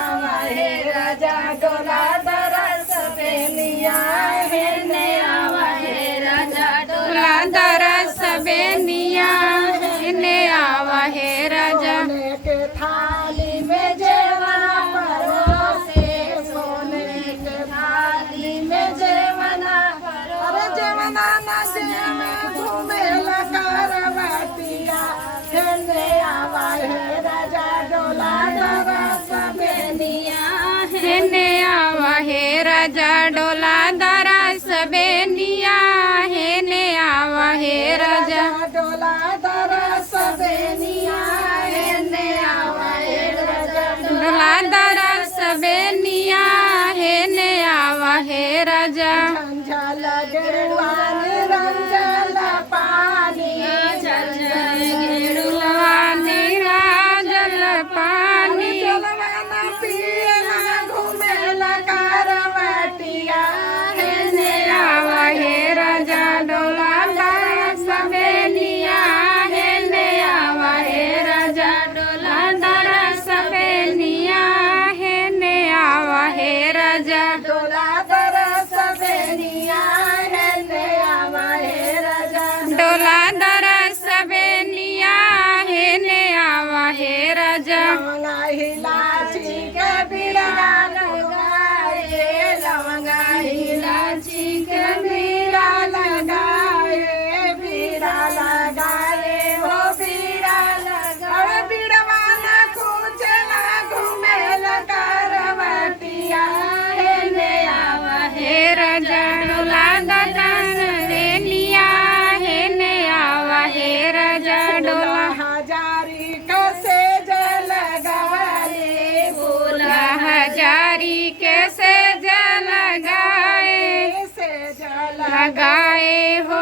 राजा डोला दरस बेनिया हेने आवा हे राजा डोला दरस बेनिया हेने आवा हे राजा के थाली में जेवना परोसे सोने के थाली में जेवना अरे जेवना ना जेवे घूमे करवटिया हेने आवा हे राजा डोला दरस बेनिया हेने आवा हे राजा डोला दरस बेनिया हेने आवा हे राजा डोला दरस बेनिया हेने आवा हे राजा डोला दरस बेनिया हेने आवा हे राजा झंझल गिरवान रंजल पानी झंझल गिरवान राजल पानी जलवाना पियला घूमेला करवटिया हेने आवा हे राजा डोला दरस बेनिया हेने आवा हे राजा डोला दरस बेनिया हेने आवा हे राजा डोला दरस बेनिया हेने आवा हे राजा डोला दरस बेनिया हेने आवा हे राजा लवंगा इलाची के बीड़ा लगाए लवंगा इलाची के बीड़ा लगाए हो बीड़ा लगाए बीड़वाना कुचला घूमेला करवटिया हेने आवा हे राजा डोला दरस बेनिया हेने आवा हे राजा डोला हजारी कैसे जल गाए बोला हजारी कैसे जल गाए से जल लगाए हो